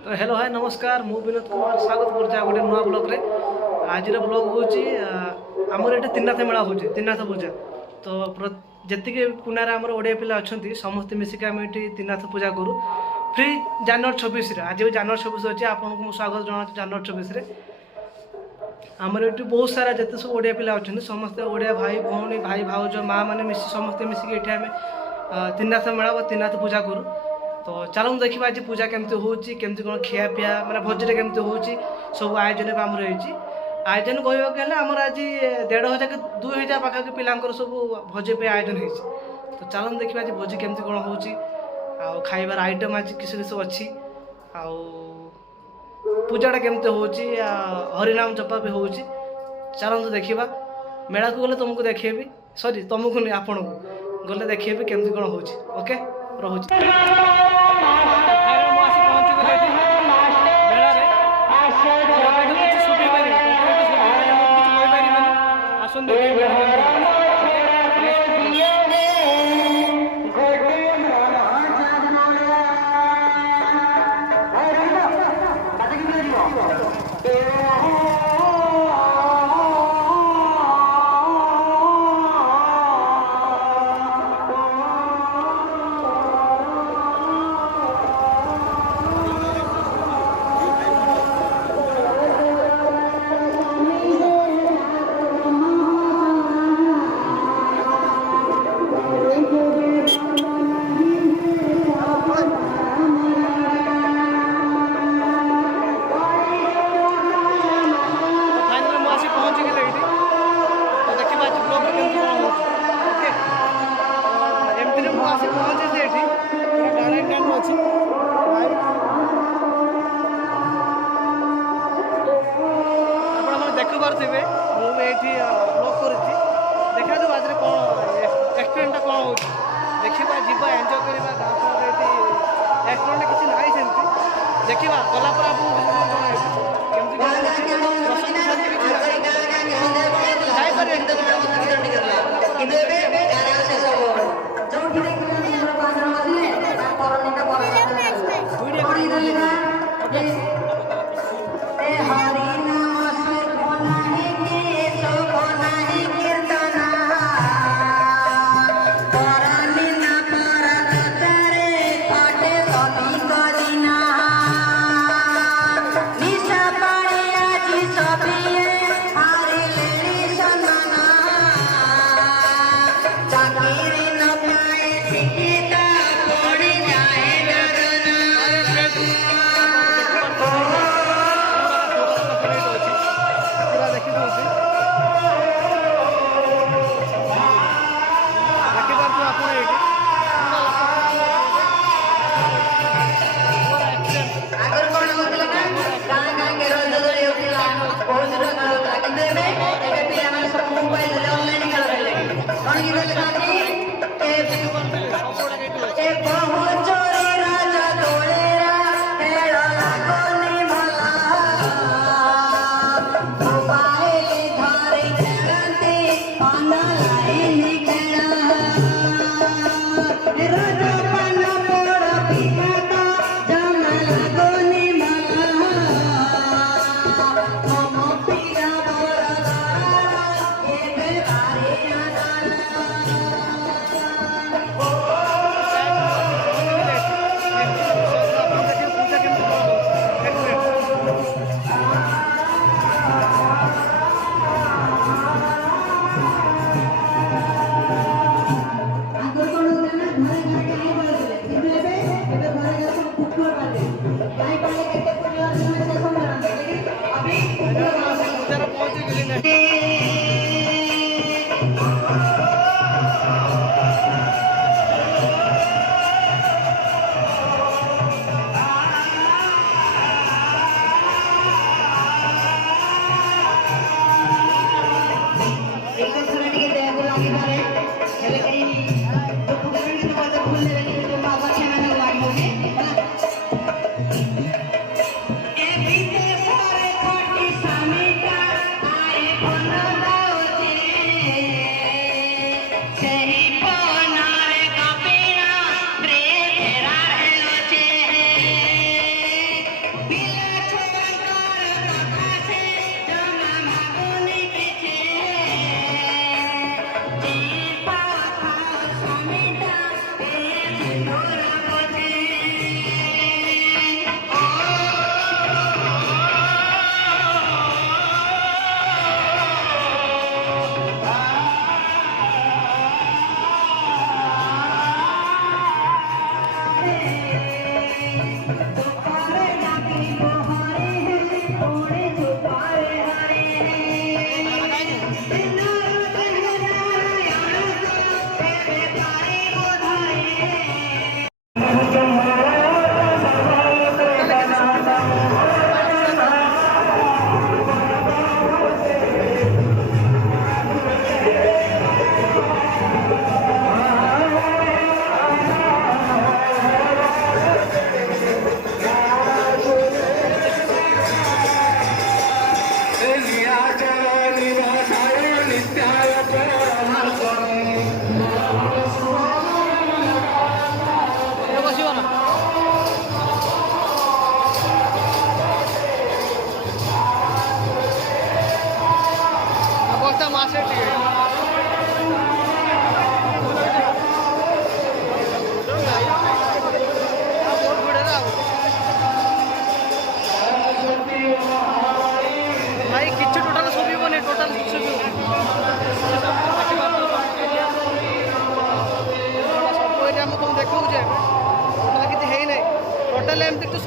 तो hello hi नमस्कार मु विनोद कुमार स्वागत करछे गोटे नुआ ब्लॉग रे। आज ब्लॉग होची आमर एटे तीनाथ मेला होची तीनाथ पूजा। तो जति पुनार आमर ओडिया पिला अछंती समस्त मिसिक आम एटी तीनाथ पूजा करू फ्री जनवरी 26 रे। आज जनवरी 26 अछि आपन को स्वागत जणा जनवरी 26 रे। आमर एटी बहुत सारा जते सब ओडिया पिला अछंती समस्त ओडिया भाई भौणी भाई भाउज माँ माने मिसी समस्त मिसिक एठी आमे तीनाथ मेला व तीनाथ पूजा करू। तो चलो देखा आज पूजा केमती होची केमती कौन खिया पिया माने भोजरे केमती होची सब आयोजन आमर होईची। आयोजन कहवाक गले आमर आज 1500 के 2000 पाखा पिलांकर सब भोज पे आयोजन होईची। तो चलो देखा आज भोज केमती कौन होची आउ खाइबार आइटम आज किस किस अच्छी आउ पूजाटा केमती होची हरिनाम जपा भी होची। चलो देखा मेला को गले तुमको देखेबी सॉरी तुमको नहीं आपन को गले देखेबी केमती कौन होची। ओके रहुची। देखिपे मुझे ब्लॉग कर देखा आज कौन एक्सपीरियंस कौन हो देखा जीव एंजॉय करवा गाँव एक्सपीरियंस किसी ना सेमती देखा गलापर Sakiri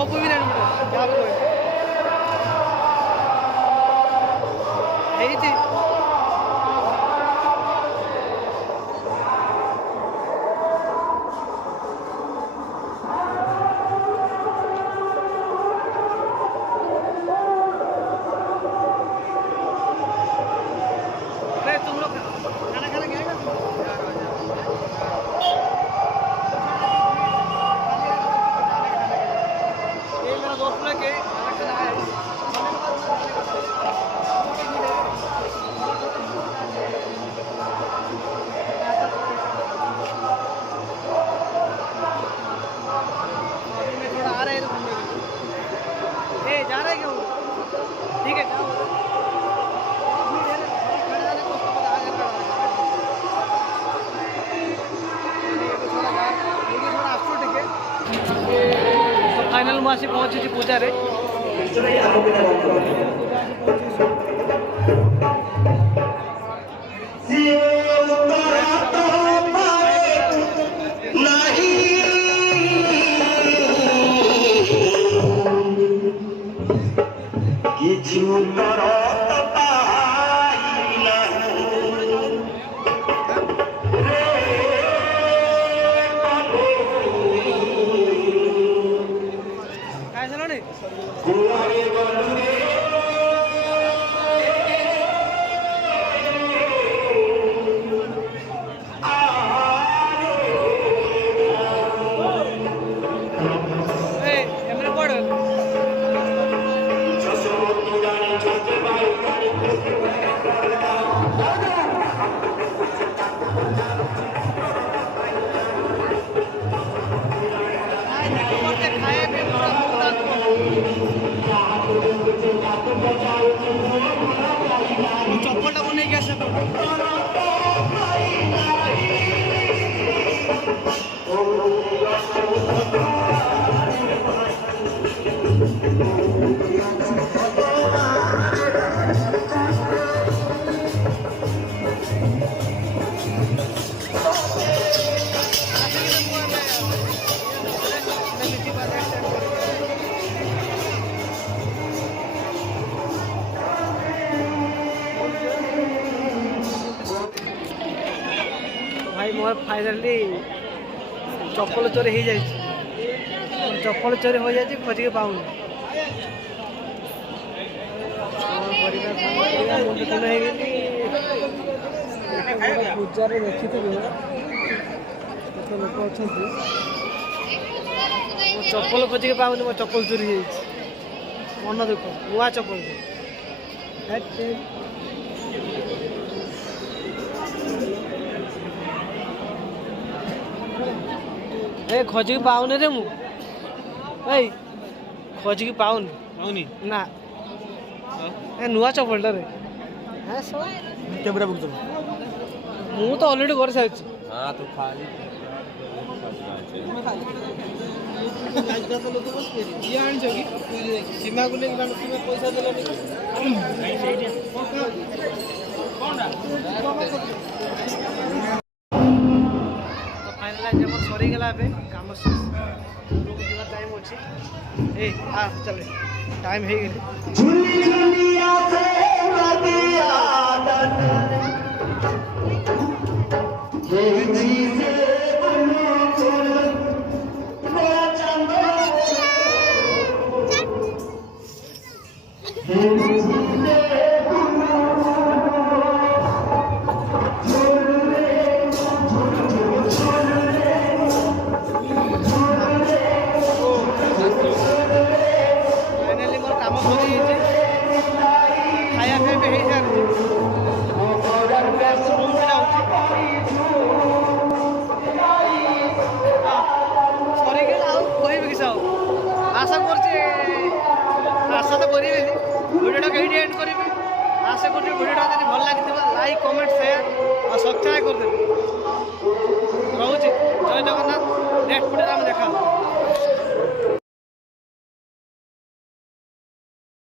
ସବୁ ବି ଜାଣି ଯାହାକୁ ହେଇଛି तुम लोग खाना खाना क्या ये मेरा दोस्त लोग के खाना खाना है थोड़ा आ रहा है ए जा रहा है क्या ठीक है फाइनल में आसी पहुंची पूजा रे चप्पलटा को नहीं कैसे भाई मोर फाइनाली चप्पल चोरी हो जाए चप्पल चोरी हो जाए खोजिक पाऊनी पूजा देखी लोक अच्छा चप्पल खोजिक पाऊनी मो चप्पल चोरी हो मन दुख नुआ चप्पल ए खोजिक पाऊनी रे मु खोजिक पाऊनी ना ए नुआ चप्पलटा रे कैमरा बुक मु तो ऑलरेडी कर सारी हां तो खाली सीमा को लेकिन पैसा देलानी फाइनल सरीगला कम टाइम अच्छे ए चले टाइम हो आशा तो करी वीडियो कहीं एंड करी आशा कर वीडियो भल लगी लाइक कमेंट शेयर और सब्सक्राइब कर रोचे जय जगन्नाथ नेक्स्ट वीडियो देखा।